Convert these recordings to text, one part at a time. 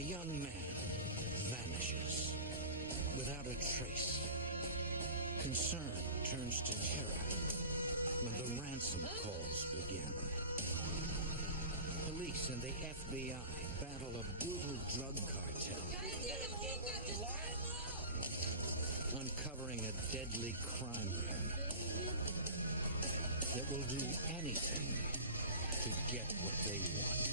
A young man vanishes without a trace. Concern turns to terror when the ransom calls begin. Police and the FBI battle a brutal drug cartel, uncovering a deadly crime ring that will do anything to get what they want.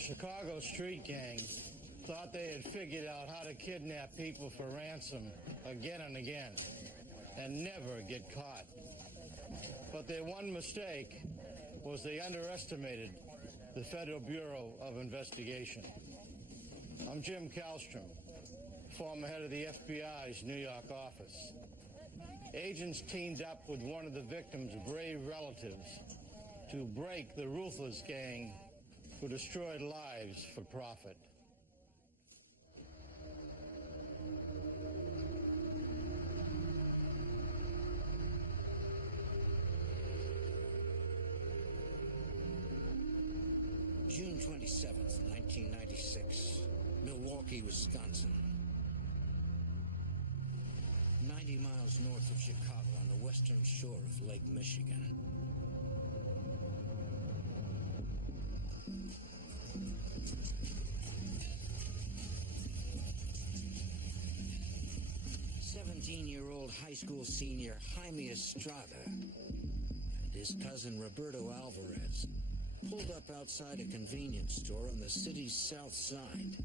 Chicago street gangs thought they had figured out how to kidnap people for ransom again and again and never get caught. But their one mistake was they underestimated the Federal Bureau of Investigation. I'm Jim Kallstrom, former head of the FBI's New York office. Agents teamed up with one of the victim's brave relatives to break the ruthless gang who destroyed lives for profit. June 27th, 1996, Milwaukee, Wisconsin. 90 miles north of Chicago on the western shore of Lake Michigan. Year-old high school senior Jaime Estrada and his cousin Roberto Alvarez pulled up outside a convenience store on the city's south side.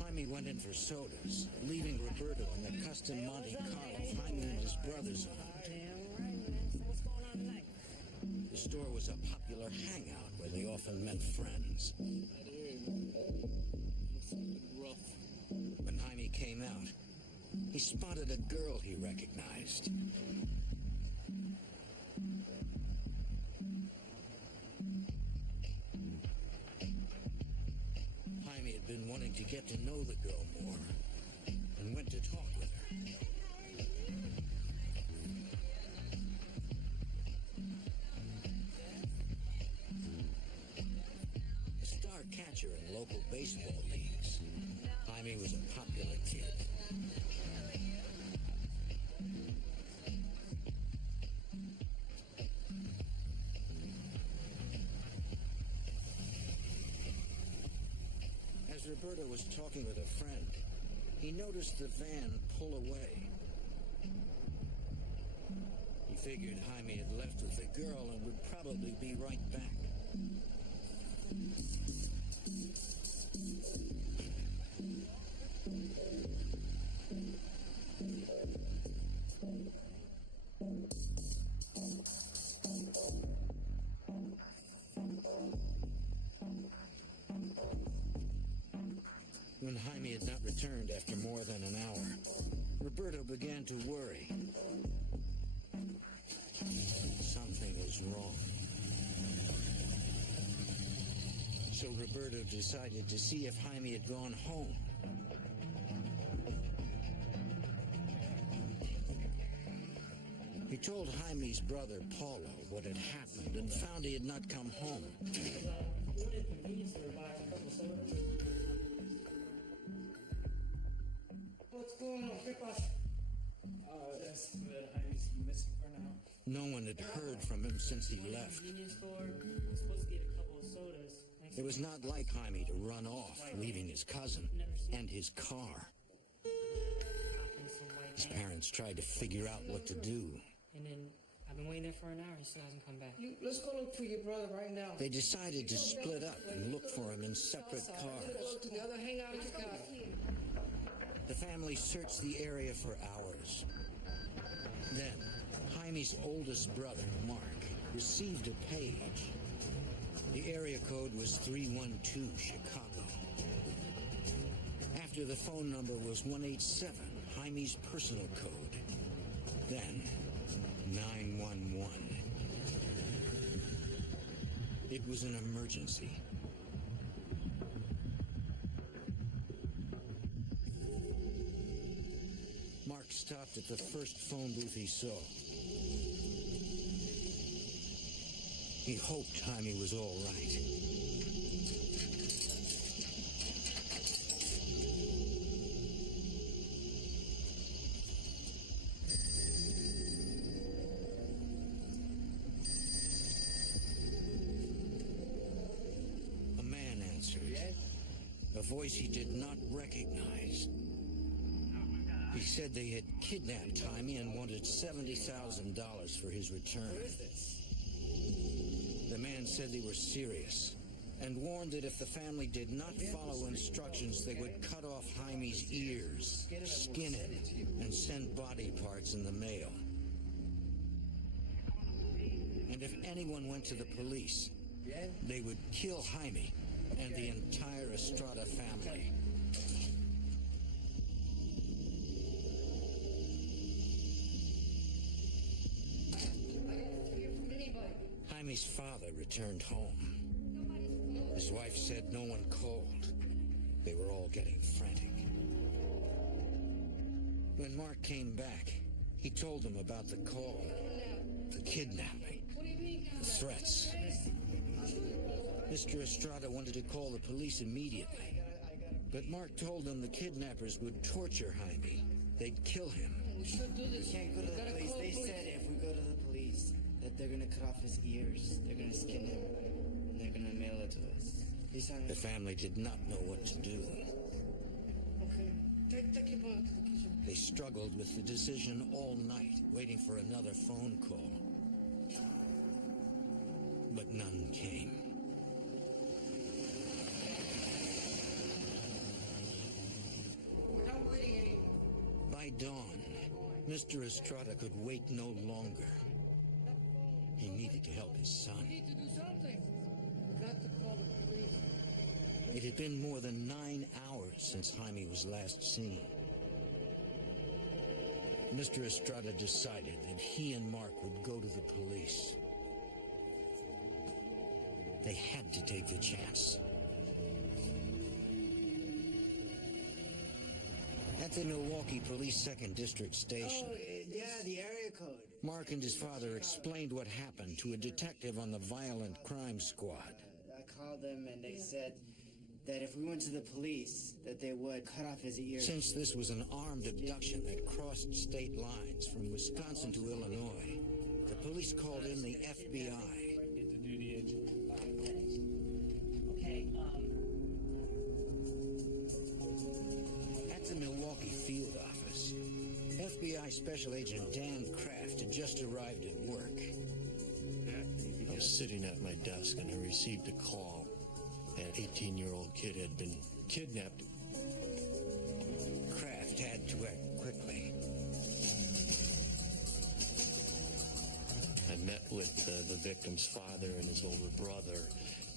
Jaime went in for sodas, leaving Roberto in the custom Monte Carlo Jaime and his brothers owned. What's going on tonight? The store was a popular hangout where they often met friends. Rough. When Jaime came out, he spotted a girl he recognized. Jaime had been wanting to get to know the girl more and went to talk with her. A star catcher in local baseball leagues, Jaime was a popular kid. As Roberto was talking with a friend, he noticed the van pull away. He figured Jaime had left with the girl and would probably be right back. When Jaime had not returned after more than an hour, Roberto began to worry. Something was wrong. So Roberto decided to see if Jaime had gone home. He told Jaime's brother, Paulo, what had happened and found he had not come home. What's going on? ¿Qué pasa? That's Jaime's missing for now. No one had heard from him since he left. Convenience store. We're supposed to get a couple of sodas. It was not like Jaime to run off, leaving his cousin and his car. His parents tried to figure out what to do. And then I've been waiting there for an hour. He still hasn't come back. Let's go look for your brother right now. They decided to split up and look for him in separate cars. Go to the other hangout in Chicago. The family searched the area for hours. Then, Jaime's oldest brother, Mark, received a page. The area code was 312 Chicago. After the phone number was 187, Jaime's personal code. Then 911. It was an emergency. Mark stopped at the first phone booth he saw. He hoped Jaime was all right. A man answered. A voice he did not recognize. He said they had kidnapped Jaime and wanted $70,000 for his return. Who is this? The man said they were serious and warned that if the family did not follow instructions, they would cut off Jaime's ears, skin him, and send body parts in the mail. And if anyone went to the police, they would kill Jaime and the entire Estrada family. Jaime's father returned home. His wife said no one called. They were all getting frantic. When Mark came back, he told them about the call, the kidnapping, the threats. Mr. Estrada wanted to call the police immediately, but Mark told them the kidnappers would torture Jaime. They'd kill him. We should do this. We can't go to the police. They said if we go to the police, that they're gonna cut off his ears, they're gonna skin him, and they're gonna mail it to us. The family did not know what to do. Okay. Take him out to the kitchen. They struggled with the decision all night, waiting for another phone call. But none came. We're not waiting anymore. By dawn, Mr. Estrada could wait no longer. He needed to help his son. We need to do something. We got to call the police. It had been more than 9 hours since Jaime was last seen. Mr. Estrada decided that he and Mark would go to the police. They had to take the chance. At the Milwaukee Police 2nd District Station, Yeah, the area code. Mark and his father explained what happened to a detective on the Violent Crime Squad. I called them and they said that if we went to the police, that they would cut off his ears. Since this was an armed abduction that crossed state lines from Wisconsin to Illinois, the police called in the FBI. Get the duty agent. Okay, At the Milwaukee field office, FBI Special Agent Dan Kraft had just arrived at work. I was sitting at my desk and I received a call. An 18-year-old kid had been kidnapped. Kraft had to act quickly. I met with the victim's father and his older brother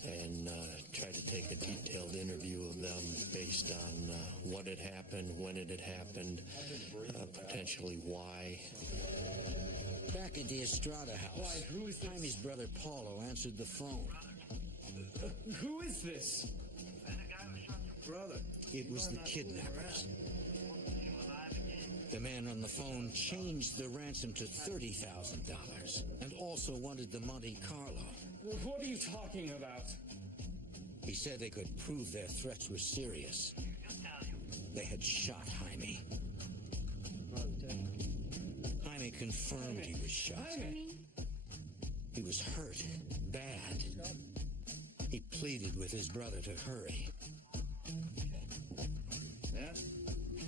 and tried to take a detailed interview of them based on what had happened, when it had happened, potentially why. Back at the Estrada house, Why, who is this? Jaime's brother Paulo answered the phone. Who is this? Brother. It was the kidnappers. The man on the phone changed the ransom to $30,000 and also wanted the Monte Carlo. What are you talking about? He said they could prove their threats were serious. They had shot Jaime. Jaime confirmed he was shot. Jaime! He was hurt, bad. He pleaded with his brother to hurry. Yeah?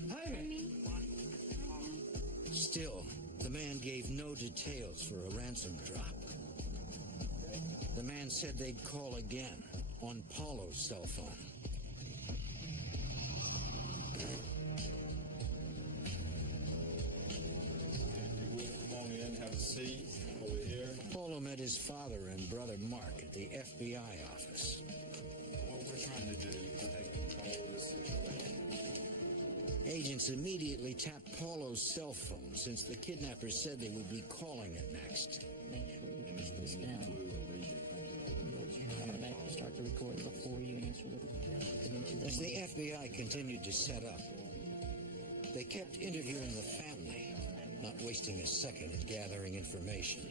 Jaime! Still, the man gave no details for a ransom drop. The man said they'd call again on Paulo's cell phone. Long gentlemen have a seat over here. Paulo met his father and brother Mark at the FBI office. What we're trying to do is take control of this situation. Agents immediately tapped Paulo's cell phone since the kidnappers said they would be calling it next. Make sure you push this down. Automatically start the recording before you answer the... As the FBI continued to set up, they kept interviewing the family, not wasting a second at gathering information.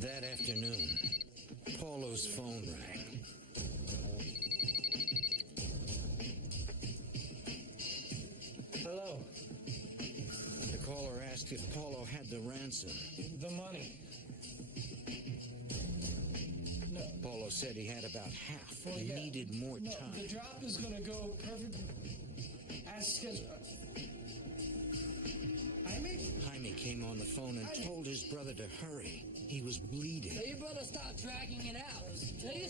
That afternoon, Paulo's phone rang. Hello. The caller asked if Paulo had the ransom. The money. No. Paulo said he had about half and yeah. needed more No, time. the drop is going to go perfect as scheduled. Jaime came on the phone and told his brother to hurry. He was bleeding. Tell your brother stop dragging it out. Tell your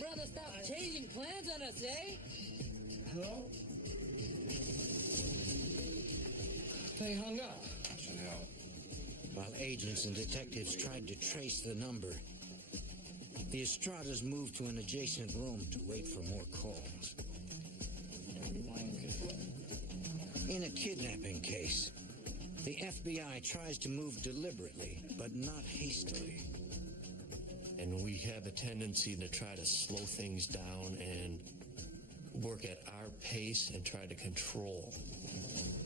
brother stop changing plans on us, eh? Hello? They hung up. Should help. While agents and detectives tried to trace the number, the Estradas moved to an adjacent room to wait for more calls. In a kidnapping case, the FBI tries to move deliberately, but not hastily. And we have a tendency to try to slow things down and work at our pace and try to control.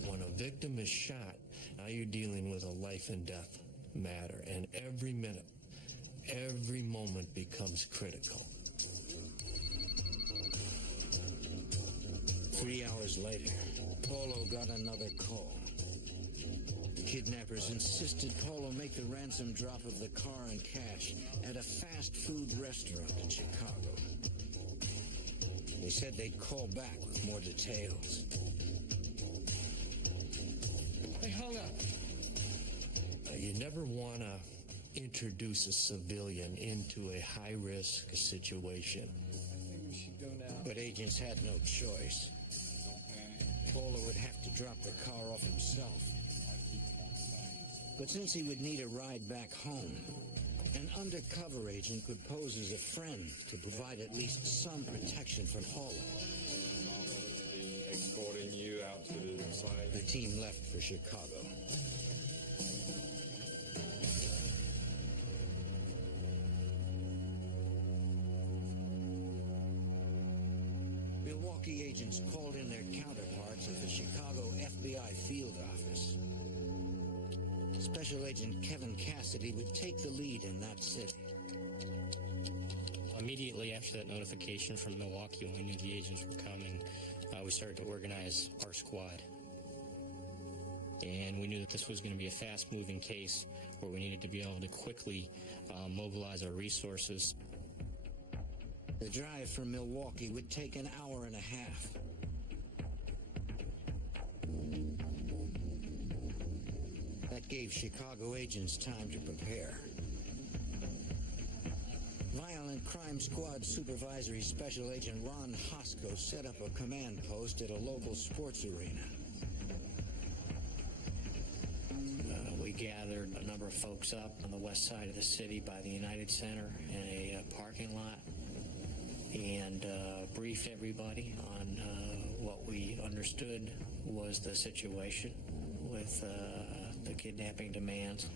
When a victim is shot, now you're dealing with a life and death matter, and every minute, every moment becomes critical. 3 hours later, Paulo got another call. The kidnappers insisted Paulo make the ransom drop of the car and cash at a fast food restaurant in Chicago. They said they'd call back with more details. They hung up. You never want to introduce a civilian into a high-risk situation. I think we should go now. But agents had no choice. Paulo would have to drop the car off himself. But since he would need a ride back home, an undercover agent could pose as a friend to provide at least some protection for Paulo. Escorting you out to the site. The team left for Chicago. Milwaukee agents called in their counterparts at the Chicago FBI field office. Special Agent Kevin Cassidy would take the lead in that city. Immediately after that notification from Milwaukee, when we knew the agents were coming, we started to organize our squad. And we knew that this was going to be a fast-moving case where we needed to be able to quickly mobilize our resources. The drive from Milwaukee would take an hour and a half. That gave Chicago agents time to prepare. Violent Crime Squad Supervisory Special Agent Ron Hosko set up a command post at a local sports arena. We gathered a number of folks up on the west side of the city by the United Center in a parking lot and briefed everybody on what we understood was the situation with the kidnapping demands.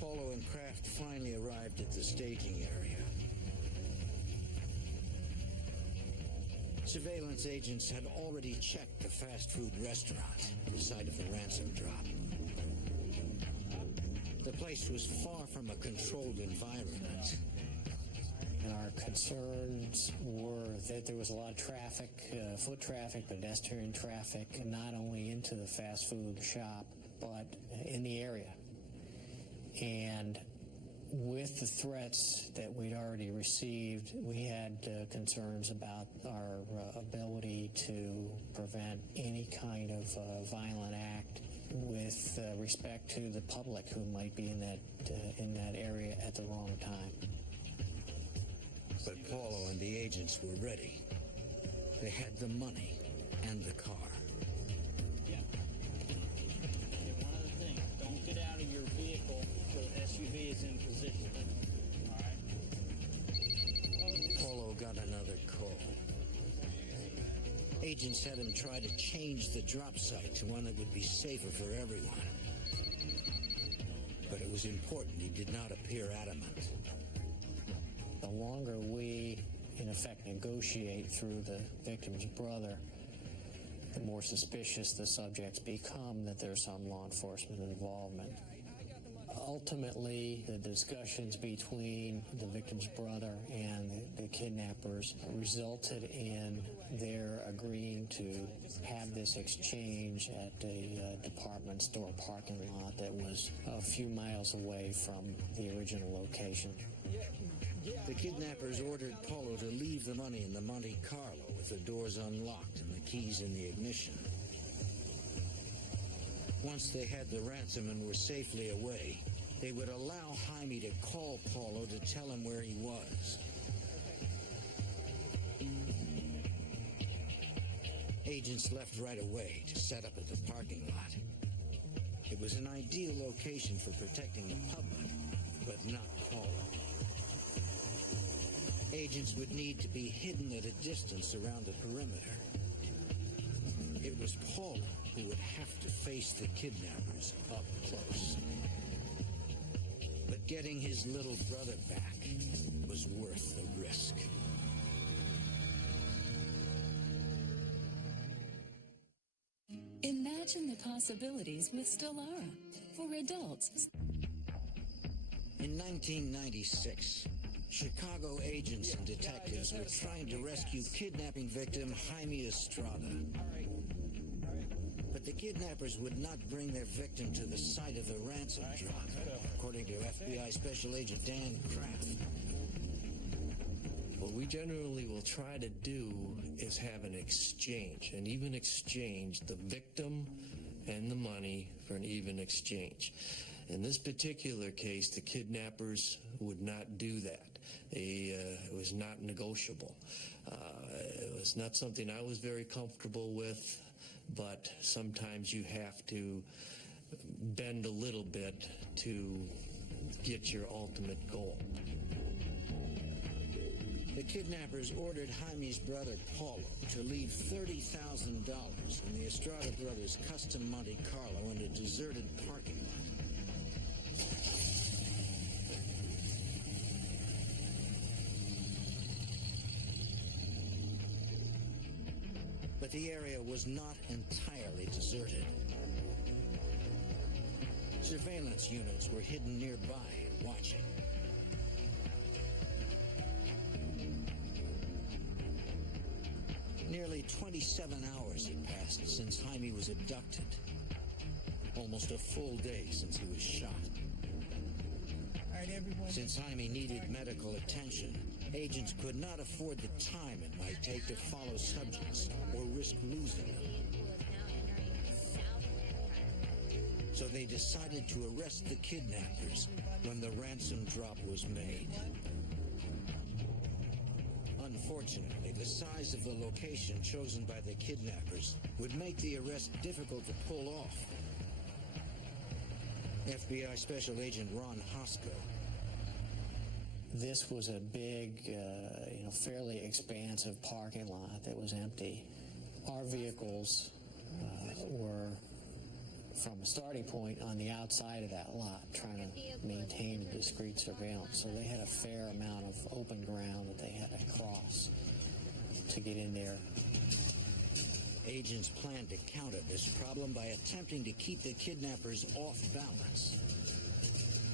Paulo and Kraft finally arrived at the staging area. Surveillance agents had already checked the fast food restaurant on the site of the ransom drop. The place was far from a controlled environment. And our concerns were that there was a lot of traffic, foot traffic, pedestrian traffic, not only into the fast food shop, but in the area. And with the threats that we'd already received, we had concerns about our ability to prevent any kind of violent act with respect to the public who might be in that area at the wrong time. But Paulo and the agents were ready. They had the money and the car. Yeah. One other thing, don't get out of your vehicle till the SUV is in position. All right? Paulo got another call. Agents had him try to change the drop site to one that would be safer for everyone. But it was important he did not appear adamant. The longer we, in effect, negotiate through the victim's brother, the more suspicious the subjects become that there's some law enforcement involvement. Ultimately, the discussions between the victim's brother and the kidnappers resulted in their agreeing to have this exchange at a department store parking lot that was a few miles away from the original location. The kidnappers ordered Paulo to leave the money in the Monte Carlo with the doors unlocked and the keys in the ignition. Once they had the ransom and were safely away, they would allow Jaime to call Paulo to tell him where he was. Agents left right away to set up at the parking lot. It was an ideal location for protecting the public, but not Paulo. Agents would need to be hidden at a distance around the perimeter. It was Paulo who would have to face the kidnappers up close. But getting his little brother back was worth the risk. Imagine the possibilities with Stellara for adults. In 1996, Chicago agents and detectives were trying to rescue kidnapping victim Jaime Estrada. But the kidnappers would not bring their victim to the site of the ransom drop, according to FBI Special Agent Dan Kraft. What we generally will try to do is have an exchange, and even exchange the victim and the money for an even exchange. In this particular case, the kidnappers would not do that. It was not negotiable. It was not something I was very comfortable with, but sometimes you have to bend a little bit to get your ultimate goal. The kidnappers ordered Jaime's brother Paulo to leave $30,000 in the Estrada brothers' custom Monte Carlo in a deserted parking lot. But the area was not entirely deserted. Surveillance units were hidden nearby, watching. Nearly 27 hours had passed since Jaime was abducted. Almost a full day since he was shot. All right, everyone. Since Jaime needed medical attention, agents could not afford the time it might take to follow subjects or risk losing them. So they decided to arrest the kidnappers when the ransom drop was made. Unfortunately, the size of the location chosen by the kidnappers would make the arrest difficult to pull off. FBI Special Agent Ron Hosko. This was a big, fairly expansive parking lot that was empty. Our vehicles were from a starting point on the outside of that lot, trying to maintain a discreet surveillance. So they had a fair amount of open ground that they had to cross to get in there. Agents planned to counter this problem by attempting to keep the kidnappers off balance.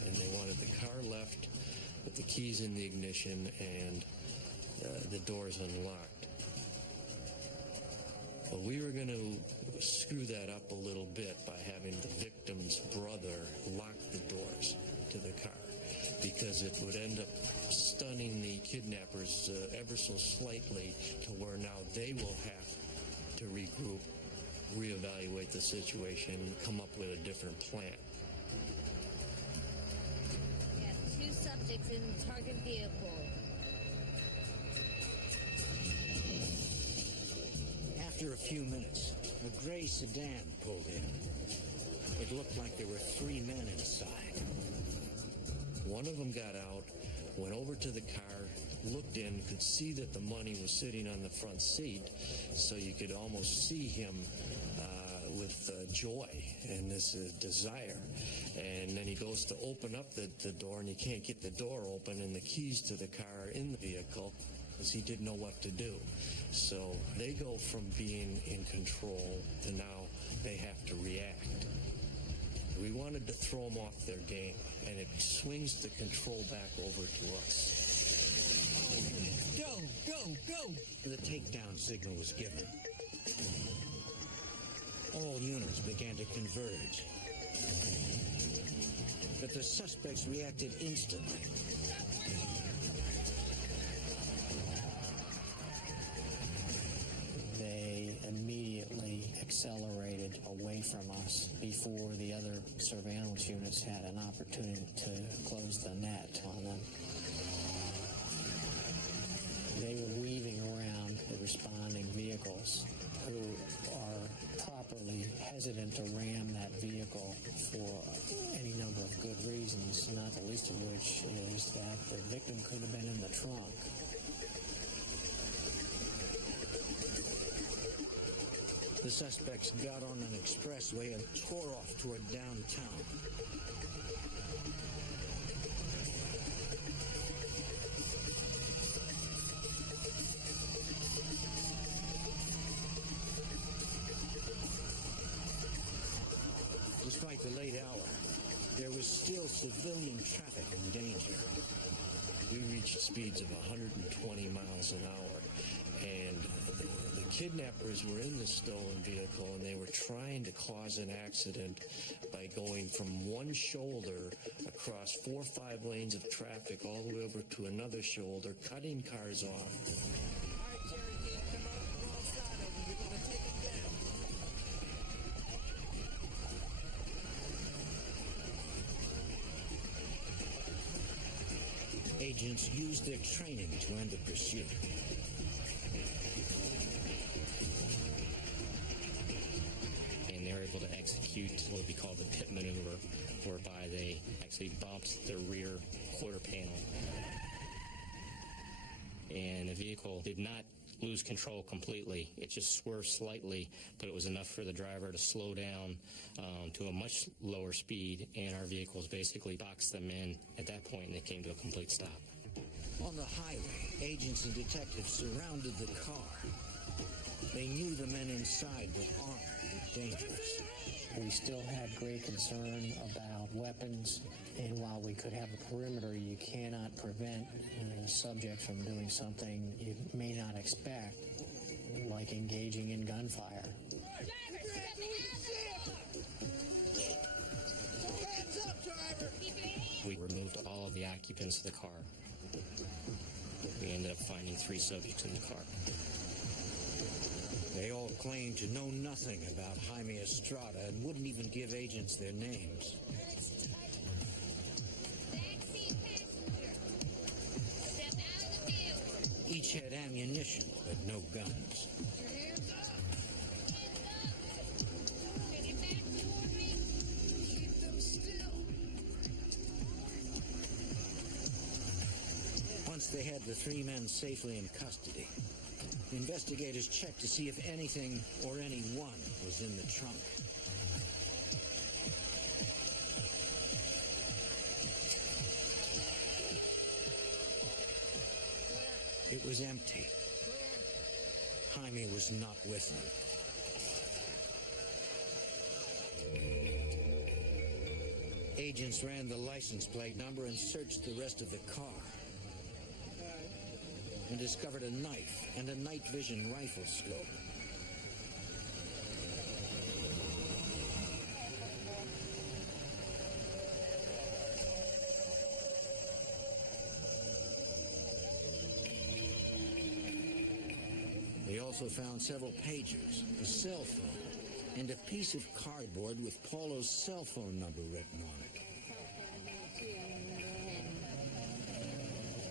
And they wanted the car left with the keys in the ignition and the doors unlocked. Well, we were going to screw that up a little bit by having the victim's brother lock the doors to the car, because it would end up stunning the kidnappers ever so slightly to where now they will have to regroup, reevaluate the situation, come up with a different plan. We have 2 subjects in the target vehicle. After a few minutes, a gray sedan pulled in. It looked like there were 3 men inside. One of them got out, went over to the car, looked in, could see that the money was sitting on the front seat, so you could almost see him with joy and this desire. And then he goes to open up the door, and he can't get the door open, and the keys to the car are in the vehicle because he didn't know what to do. So they go from being in control to now they have to react. We wanted to throw them off their game, and it swings the control back over to us. Go, go, go! The takedown signal was given. All units began to converge. But the suspects reacted instantly. They immediately accelerated away from us before the other surveillance units had an opportunity to close the net on them. They were weaving around the responding vehicles, who are properly hesitant to ram that vehicle for any number of good reasons, not the least of which is that the victim could have been in the trunk. The suspects got on an expressway and tore off toward downtown. Despite the late hour, there was still civilian traffic in danger. We reached speeds of 120 miles an hour, and the kidnappers were in the stolen vehicle, and they were trying to cause an accident by going from one shoulder across 4 or 5 lanes of traffic all the way over to another shoulder, cutting cars off. Agents used their training to end the pursuit. And they were able to execute what we call the pit maneuver, whereby they actually bumped the rear quarter panel. And the vehicle did not lose control completely. It just swerved slightly, but it was enough for the driver to slow down to a much lower speed, and our vehicles basically boxed them in at that point, and they came to a complete stop. On the highway, agents and detectives surrounded the car. They knew the men inside were armed and dangerous. We still had great concern about weapons, and while we could have a perimeter, you cannot prevent subjects from doing something you may not expect, like engaging in gunfire. We removed all of the occupants of the car. We ended up finding 3 subjects in the car. They all claimed to know nothing about Jaime Estrada and wouldn't even give agents their names. Each had ammunition, but no guns. Once they had the 3 men safely in custody, investigators checked to see if anything or anyone was in the trunk. It was empty. Jaime was not with them. Agents ran the license plate number and searched the rest of the car, and discovered a knife and a night vision rifle scope. They also found several pagers, a cell phone, and a piece of cardboard with Paulo's cell phone number written on it.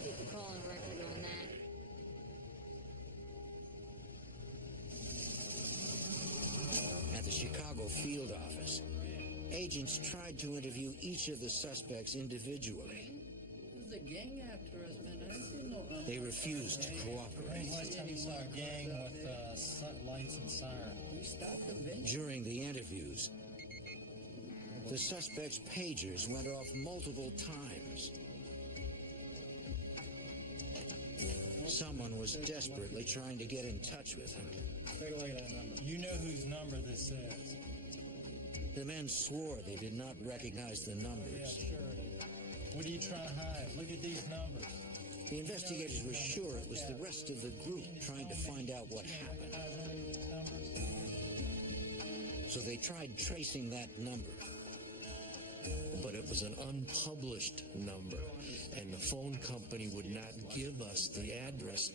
Keep a calling record on that. Chicago field office, agents tried to interview each of the suspects individually. This is a gang after us, man. I didn't see no... They refused to cooperate. Last time you saw a gang with lights and sirens? We stopped them, Vince. During the interviews, the suspects' pagers went off multiple times. Someone was desperately trying to get in touch with him. Take a look at that number. You know whose number this is. The men swore they did not recognize the numbers. Yeah, sure. What are you trying to hide? Look at these numbers. The investigators were sure it was the rest of the group trying to find out what happened. So they tried tracing that number. But it was an unpublished number, and the phone company would not give us the address.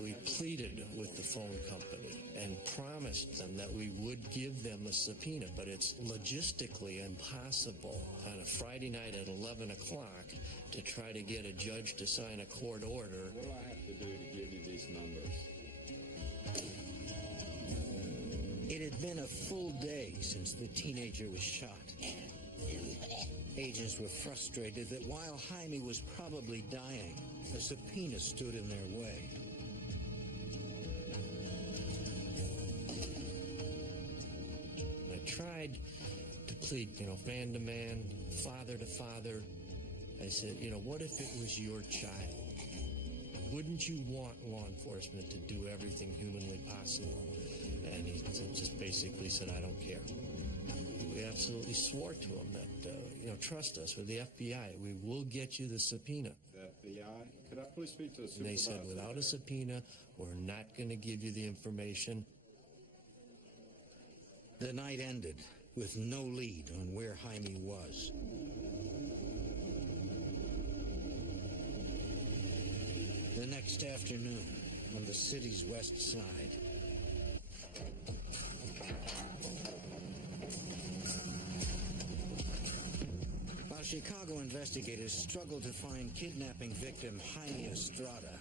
We pleaded with the phone company and promised them that we would give them a subpoena, but it's logistically impossible on a Friday night at 11 o'clock to try to get a judge to sign a court order. What do I have to do to give you these numbers? It had been a full day since the teenager was shot. Agents were frustrated that while Jaime was probably dying, a subpoena stood in their way. I tried to plead, man to man, father to father. I said, what if it was your child? Wouldn't you want law enforcement to do everything humanly possible? And he just basically said, I don't care. We absolutely swore to him that, trust us with the FBI. We will get you the subpoena. The FBI? Could I please speak to the supervisor? And they said, without a subpoena, we're not going to give you the information. The night ended with no lead on where Jaime was. The next afternoon, on the city's west side, while Chicago investigators struggled to find kidnapping victim Jaime Estrada,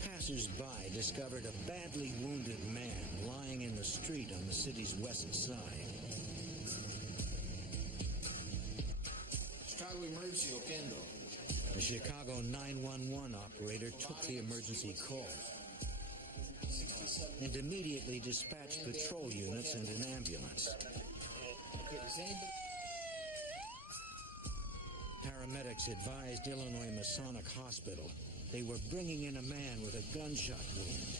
passers-by discovered a badly wounded man lying in the street on the city's west side. Chicago Emergency, Oquendo. The Chicago 911 operator took the emergency call and immediately dispatched patrol units and an ambulance. Paramedics advised Illinois Masonic Hospital they were bringing in a man with a gunshot wound.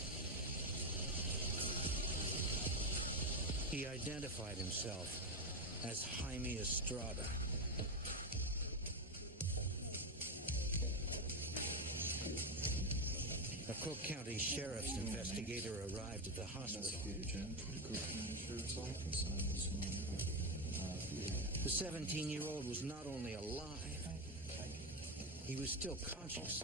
He identified himself as Jaime Estrada. A Cook County Sheriff's investigator arrived at the hospital. The 17-year-old was not only alive, he was still conscious.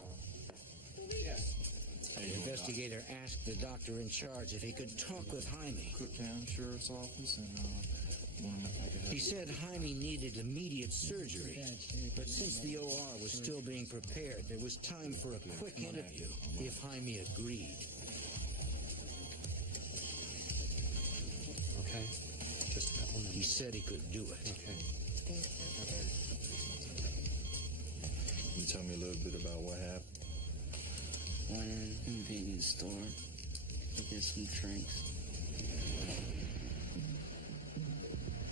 The investigator asked the doctor in charge if he could talk with Jaime. Cook County Sheriff's Office, and He said Jaime needed immediate surgery, but since the OR was still being prepared, there was time for a quick interview if Jaime agreed. Okay. Just a couple minutes. He said he could do it. Okay. Can you tell me a little bit about what happened? Went in a convenience store to get some drinks.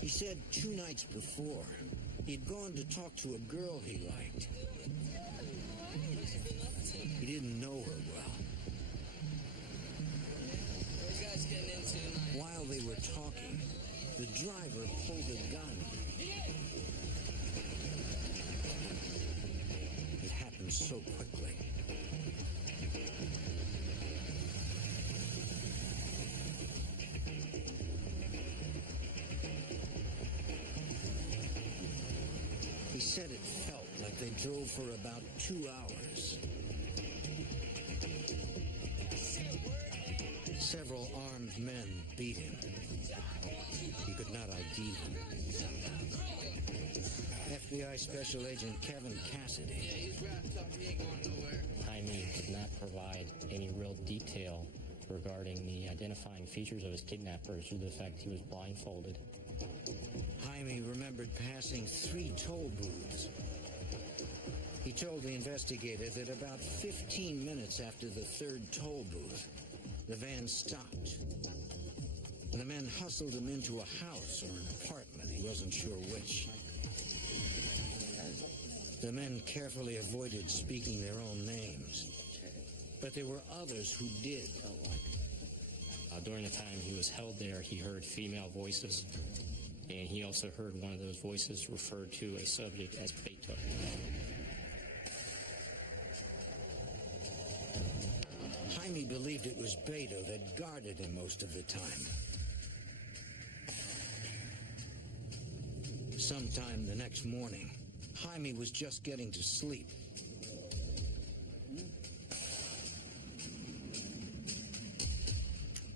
He said 2 nights before, he'd gone to talk to a girl he liked. He didn't know her well. What you guys getting into tonight? While they were talking, the driver pulled a gun. It happened so quickly. He said it felt like they drove for about 2 hours. Several armed men beat him. He could not ID them. FBI Special Agent Kevin Cassidy. He's wrapped up. He ain't going nowhere. Jaime could not provide any real detail regarding the identifying features of his kidnappers due to the fact he was blindfolded. Jaime remembered passing 3 toll booths. He told the investigator that about 15 minutes after the 3rd toll booth, the van stopped. And the men hustled him into a house or an apartment, he wasn't sure which. The men carefully avoided speaking their own names, but there were others who did. During the time he was held there, he heard female voices, and he also heard one of those voices refer to a subject as Beto. Jaime believed it was Beto that guarded him most of the time. Sometime the next morning, Jaime was just getting to sleep.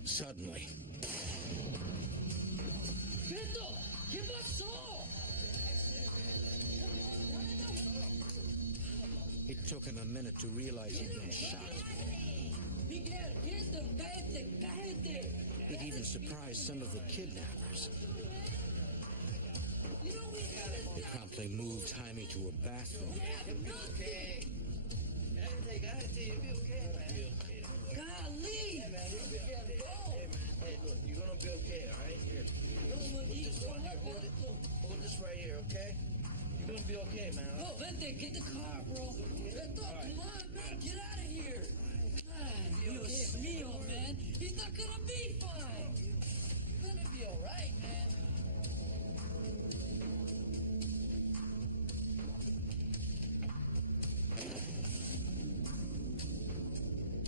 Suddenly, Beto, ¿qué pasó? it took him a minute to realize he'd been shot. Miguel, quieto, cállate, cállate. It even surprised some of the kidnappers. They promptly moved Jaime to a bathroom. Okay. Golly! Hey, look, you're gonna be okay, all right? Here. Put this one here. Hold this right here, okay? You're gonna be okay, man. Oh, Vente, get the car, bro. Beto, come on, man, get out of here. Dios mío, man. He's not gonna be fine. He's gonna be all right, man.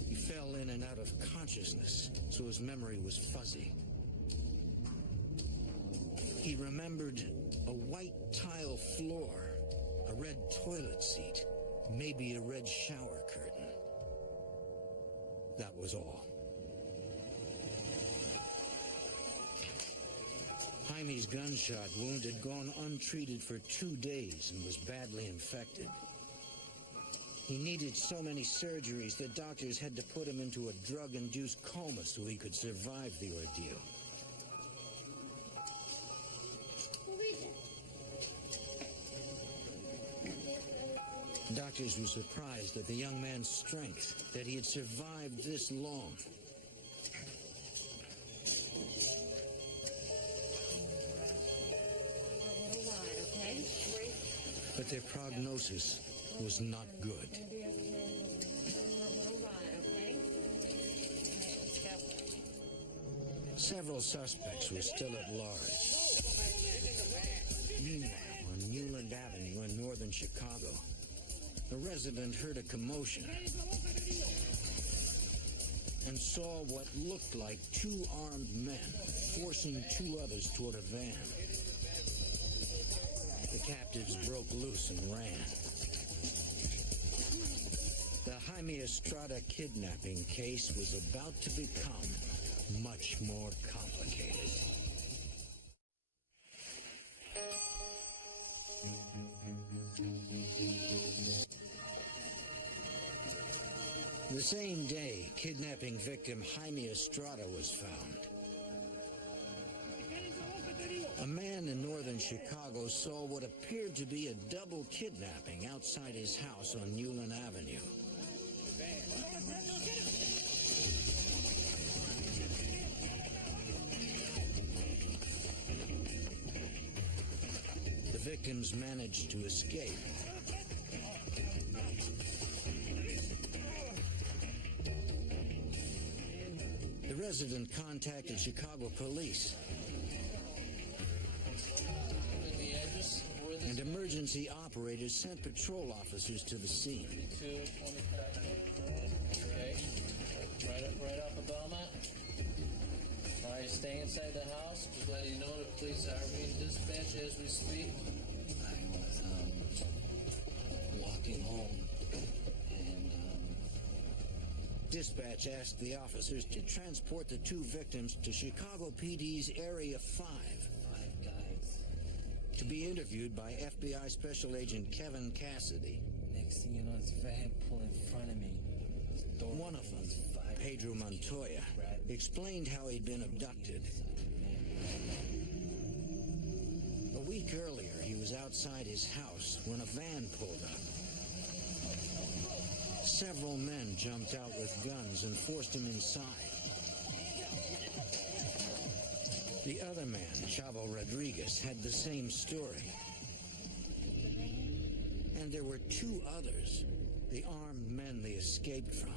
He fell in and out of consciousness, so his memory was fuzzy. He remembered a white tile floor, a red toilet seat, maybe a red shower curtain. That was all. Jaime's gunshot wound had gone untreated for 2 days and was badly infected. He needed so many surgeries that doctors had to put him into a drug-induced coma so he could survive the ordeal. Doctors were surprised at the young man's strength, that he had survived this long. But their prognosis was not good. Several suspects were still at large. Meanwhile, on Newland Avenue in northern Chicago, a resident heard a commotion and saw what looked like 2 armed men forcing 2 others toward a van. The captives broke loose and ran. The Jaime Estrada kidnapping case was about to become much more complicated. The same day, kidnapping victim Jaime Estrada was found. A man in northern Chicago saw what appeared to be a double kidnapping outside his house on Newland Avenue. The victims managed to escape. The resident contacted Chicago police, and emergency operators sent patrol officers to the scene. Okay. Right off of Belmont. All right, stay inside the house. Just letting you know the police are being dispatched as we speak. I was walking home, and Dispatch asked the officers to transport the 2 victims to Chicago PD's Area 5 guys. to be interviewed by FBI Special Agent Kevin Cassidy. Next thing you know, this van pulled in front of me. One of them, Pedro Montoya, explained how he'd been abducted. A week earlier, he was outside his house when a van pulled up. Several men jumped out with guns and forced him inside. The other man, Chavo Rodriguez, had the same story. And there were two others, the armed men they escaped from.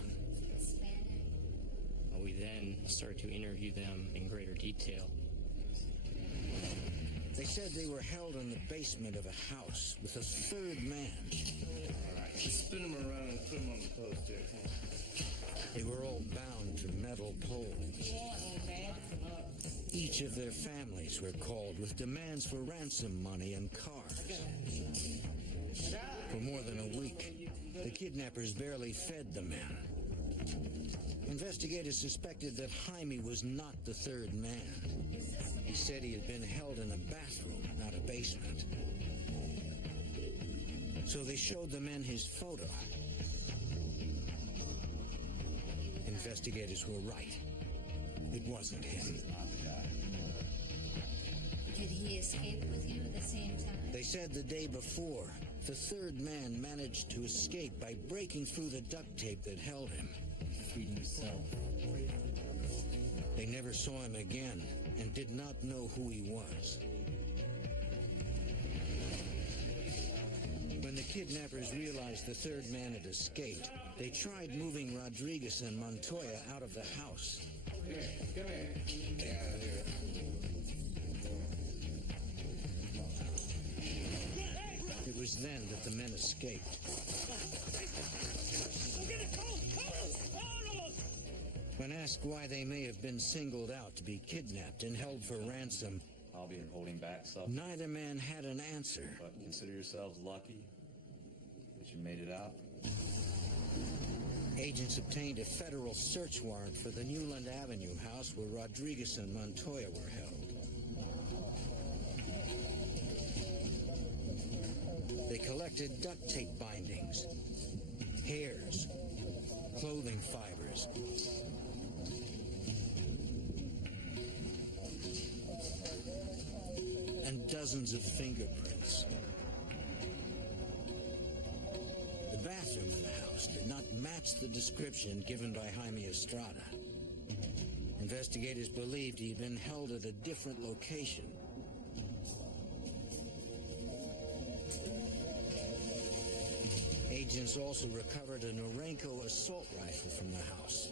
We then started to interview them in greater detail. They said they were held in the basement of a house with a third man. All right, just spin them around and put them on the post here. They were all bound to metal poles. Each of their families were called with demands for ransom money and cars. For more than a week, the kidnappers barely fed the men. Investigators suspected that Jaime was not the third man. He said he had been held in a bathroom, not a basement. So they showed the men his photo. Investigators were right. It wasn't him. Did he escape with you at the same time? They said the day before, the third man managed to escape by breaking through the duct tape that held him. Freed himself. They never saw him again and did not know who he was. When the kidnappers realized the third man had escaped, they tried moving Rodriguez and Montoya out of the house. Come here. Get out of here. It was then that the men escaped. When asked why they may have been singled out to be kidnapped and held for ransom, I'll be holding back stuff. neither man had an answer. But consider yourselves lucky that you made it out. Agents obtained a federal search warrant for the Newland Avenue house where Rodriguez and Montoya were held. They collected duct tape bindings, hairs, clothing fibers, and dozens of fingerprints. The bathroom in the house did not match the description given by Jaime Estrada. Investigators believed he had been held at a different location. Agents also recovered a Norenco assault rifle from the house.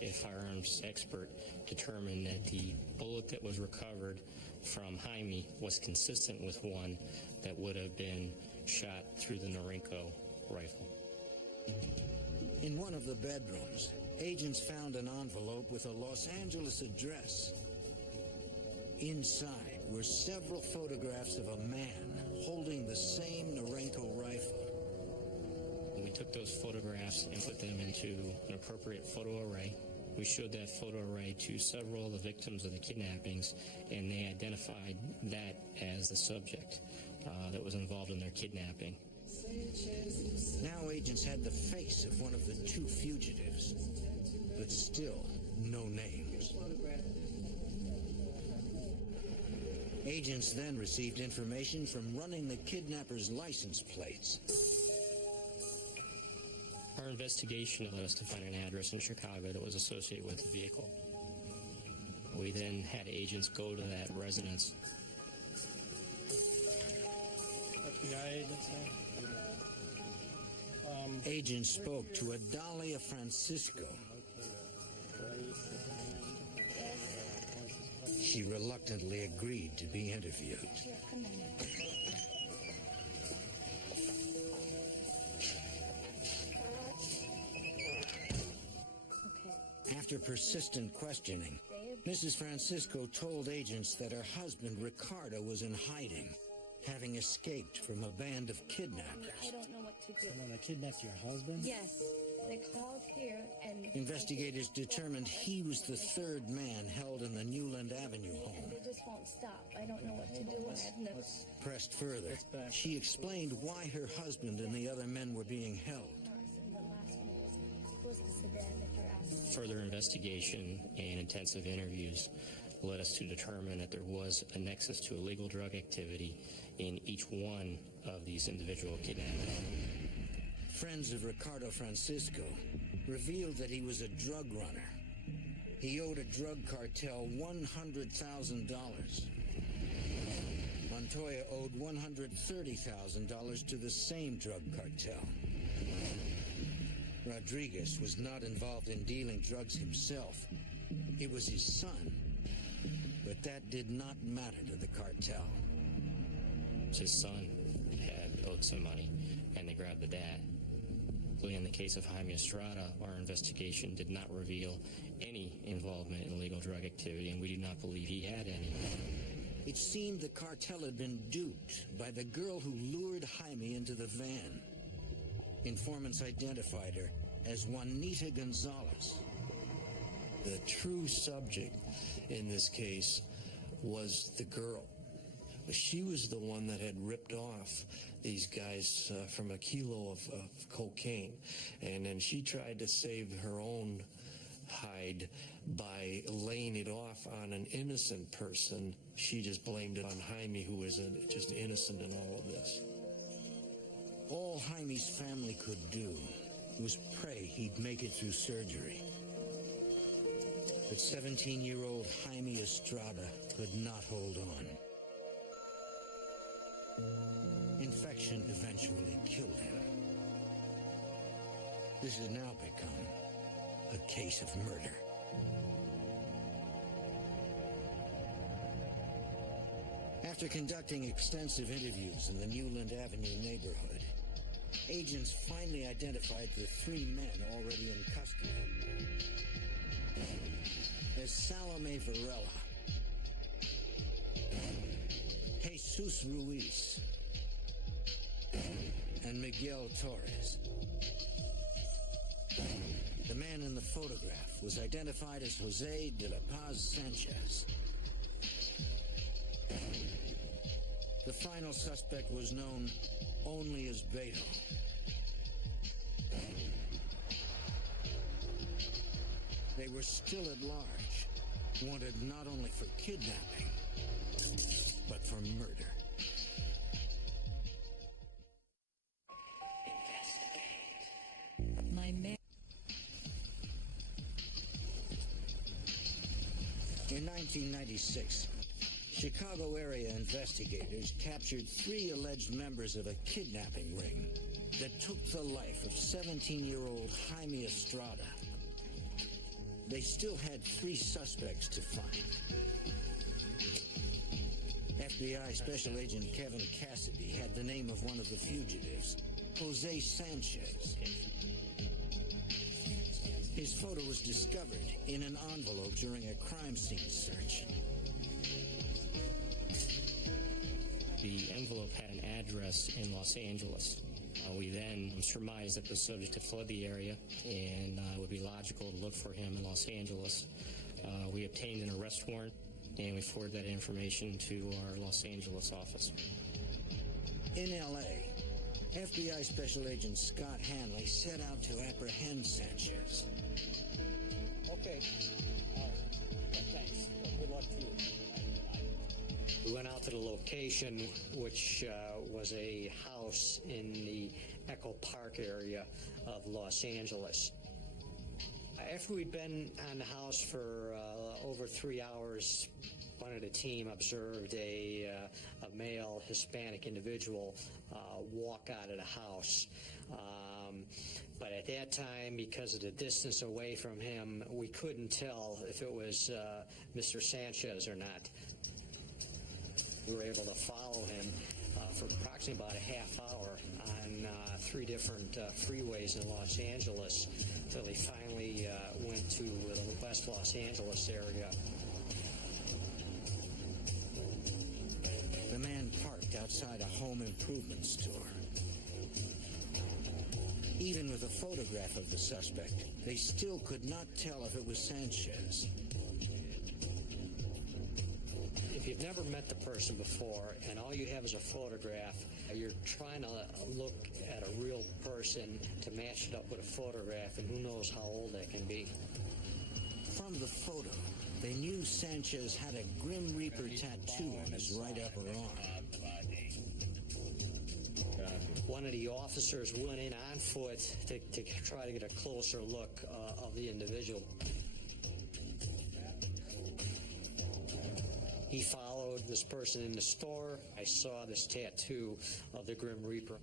A firearms expert determined that the bullet that was recovered from Jaime was consistent with one that would have been shot through the Norenco rifle. In one of the bedrooms, agents found an envelope with a Los Angeles address. Inside were several photographs of a man holding the same Norenco rifle. We took those photographs and put them into an appropriate photo array. We showed that photo array to several of the victims of the kidnappings, and they identified that as the subject that was involved in their kidnapping. Now agents had the face of one of the two fugitives, but still no names. Agents then received information from running the kidnappers' license plates. Our investigation led us to find an address in Chicago that was associated with the vehicle. We then had agents go to that residence. FBI agents, Agents spoke to Adalia Francisco. She reluctantly agreed to be interviewed. After persistent questioning, Mrs. Francisco told agents that her husband, Ricardo, was in hiding, having escaped from a band of kidnappers. I don't know what to do. Someone that kidnapped your husband? Yes. They called here and... Investigators determined he was the third man held in the Newland Avenue home. They just won't stop. I don't know what to do. I've never... Pressed further, she explained why her husband and the other men were being held. Further investigation and intensive interviews led us to determine that there was a nexus to illegal drug activity in each one of these individual kidnappings. Friends of Ricardo Francisco revealed that he was a drug runner. He owed a drug cartel $100,000. Montoya owed $130,000 to the same drug cartel. Rodriguez was not involved in dealing drugs himself. It was his son. But that did not matter to the cartel. His son had owed some money, and they grabbed the dad. In the case of Jaime Estrada, our investigation did not reveal any involvement in illegal drug activity, and we do not believe he had any. It seemed the cartel had been duped by the girl who lured Jaime into the van. Informants identified her as Juanita Gonzalez. The true subject in this case was the girl. She was the one that had ripped off these guys from a kilo of cocaine, and then she tried to save her own hide by laying it off on an innocent person. She just blamed it on Jaime, who was just innocent in all of this. All Jaime's family could do was pray he'd make it through surgery. But 17-year-old Jaime Estrada could not hold on. Infection eventually killed him. This has now become a case of murder. After conducting extensive interviews in the Newland Avenue neighborhood, agents finally identified the three men already in custody as Salome Varela, Jesus Ruiz, and Miguel Torres. The man in the photograph was identified as Jose de la Paz Sanchez. The final suspect was known only as Beto. They were still at large, wanted not only for kidnapping, but for murder. In 1996, Chicago area investigators captured 3 alleged members of a kidnapping ring that took the life of 17-year-old Jaime Estrada. They still had 3 suspects to find. FBI Special Agent Kevin Cassidy had the name of one of the fugitives, Jose Sanchez. His photo was discovered in an envelope during a crime scene search. The envelope had an address in Los Angeles. We then surmised that the subject had fled the area, and it would be logical to look for him in Los Angeles. We obtained an arrest warrant, and we forwarded that information to our Los Angeles office. In L.A., FBI Special Agent Scott Hanley set out to apprehend Sanchez. Okay. All right. Thanks. Well, good luck to you. We went out to the location, which was a house in the Echo Park area of Los Angeles. After we'd been on the house for over 3 hours, one of the team observed a male Hispanic individual walk out of the house. But at that time, because of the distance away from him, we couldn't tell if it was Mr. Sanchez or not. We were able to follow him for approximately about a half hour on 3 different freeways in Los Angeles until he finally went to the West Los Angeles area. The man parked outside a home improvement store. Even with a photograph of the suspect, they still could not tell if it was Sanchez. If you've never met the person before and all you have is a photograph, you're trying to look at a real person to match it up with a photograph, and who knows how old that can be. From the photo, they knew Sanchez had a Grim Reaper tattoo on his right upper arm. One of the officers went in on foot to try to get a closer look of the individual. He followed this person in the store. I saw this tattoo of the Grim Reaper.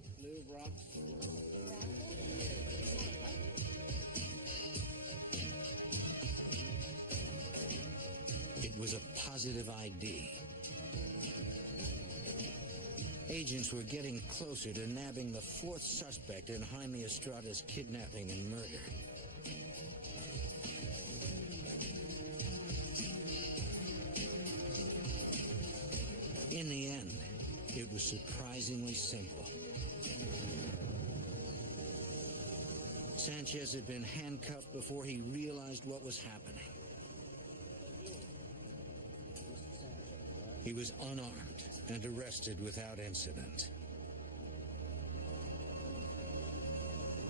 It was a positive ID. Agents were getting closer to nabbing the fourth suspect in Jaime Estrada's kidnapping and murder. In the end, it was surprisingly simple. Sanchez had been handcuffed before he realized what was happening. He was unarmed and arrested without incident.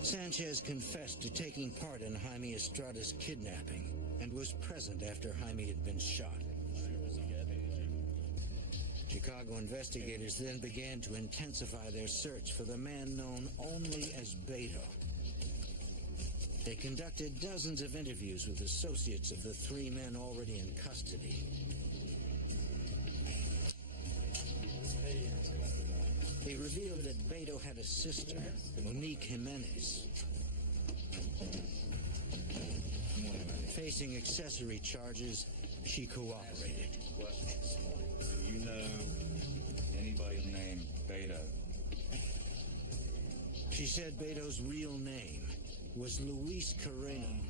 Sanchez confessed to taking part in Jaime Estrada's kidnapping and was present after Jaime had been shot. Chicago investigators then began to intensify their search for the man known only as Beto. They conducted dozens of interviews with associates of the three men already in custody. They revealed that Beto had a sister, Monique Jimenez. Facing accessory charges, she cooperated. Do you know anybody named Beto? She said Beto's real name was Luis Carreno.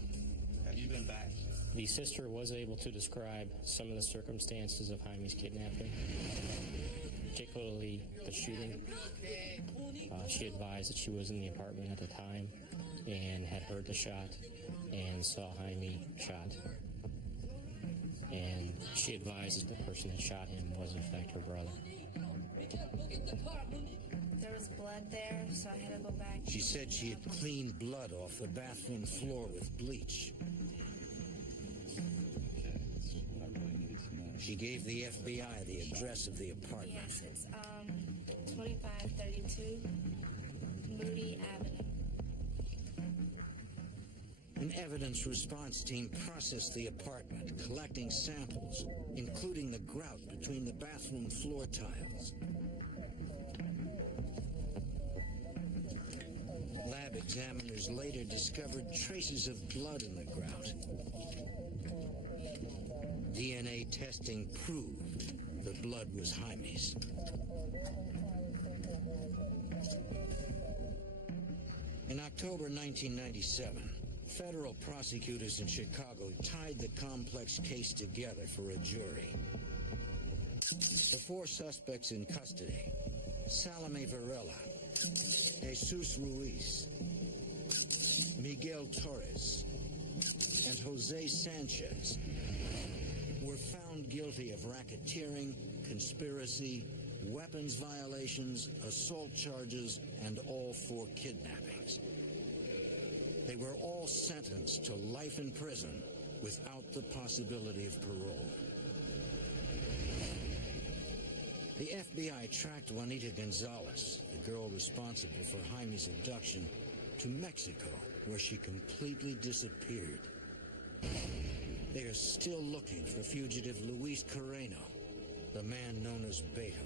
Have you been back? The sister was able to describe some of the circumstances of Jaime's kidnapping, particularly the shooting. She advised that she was in the apartment at the time and had heard the shot and saw Jaime shot. And she advised that the person that shot him was in fact her brother. There was blood there, so I had to go back. She said she had cleaned blood off the bathroom floor with bleach. She gave the FBI the address of the apartment. Yes, it's 2532 Moody Avenue. An evidence response team processed the apartment, collecting samples, including the grout between the bathroom floor tiles. Lab examiners later discovered traces of blood in the grout. DNA testing proved the blood was Jaime's. In October 1997, federal prosecutors in Chicago tied the complex case together for a jury. The four suspects in custody, Salome Varela, Jesus Ruiz, Miguel Torres, and Jose Sanchez, were found guilty of racketeering, conspiracy, weapons violations, assault charges, and all four kidnappings. They were all sentenced to life in prison without the possibility of parole. The FBI tracked Juanita Gonzalez, the girl responsible for Jaime's abduction, to Mexico, where she completely disappeared. They are still looking for fugitive Luis Carreno, the man known as Beto.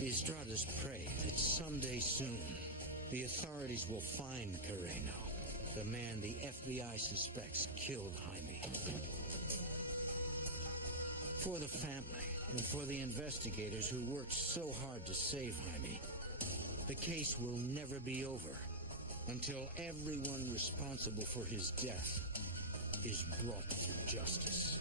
The Estradas pray that someday soon, the authorities will find Carreno, the man the FBI suspects killed Jaime. For the family and for the investigators who worked so hard to save Jaime, the case will never be over until everyone responsible for his death is brought to justice.